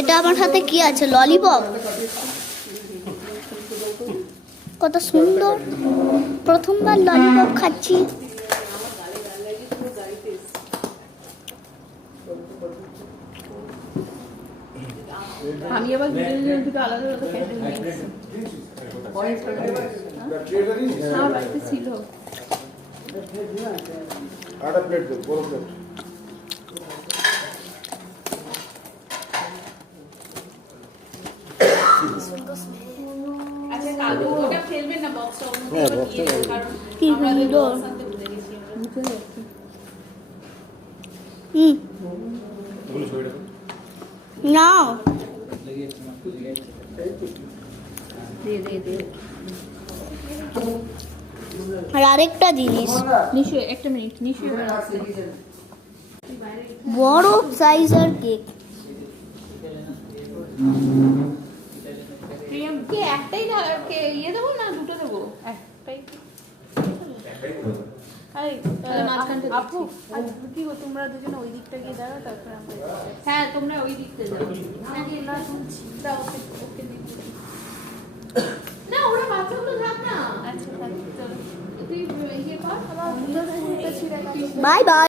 এটা আমার সাথে কি আছে? ললিপপ। কত সুন্দর, প্রথমবার ললিপপ খাচ্ছি। আমি আবার দুটো আলাদা আলাদা প্যাকেট নিয়েছি। আমার বাড়িতে ছিল। আটা প্লেট দে, বড় প্লেট। আচ্ছা কালকে ওটা ফেলবেন না বক্সটা, হ্যাঁ, ওটা বক্সটা দিয়ে কারণ কি আমাদের সুন্দর। বক্স আনতে ভুলে গেছি। ওগুলো ছড়িয়ে রাখো। নাও। দে আর আরেকটা জিনিস, নিশু একটা মিনিট, নিশু এবার আসছে। বড় সাইজের কেক। প্রিয়াম কি একটাই ইয়ে দেবো না দুটো দেবো? একটাই। আপু কি গো, তোমরা দুজনে ওই দিকটা গিয়ে দাঁড়াও, তারপরে আমরা। হ্যাঁ তোমরা ওই দিকটা যাও। নাকি না শুনছি দাও, ওকে ওকে দিতে না, ওরা বাচ্চাগুলো থাক না। আচ্ছা চলো তুই ইয়ে কর, আবার ছিঁড়ে বাই বাই।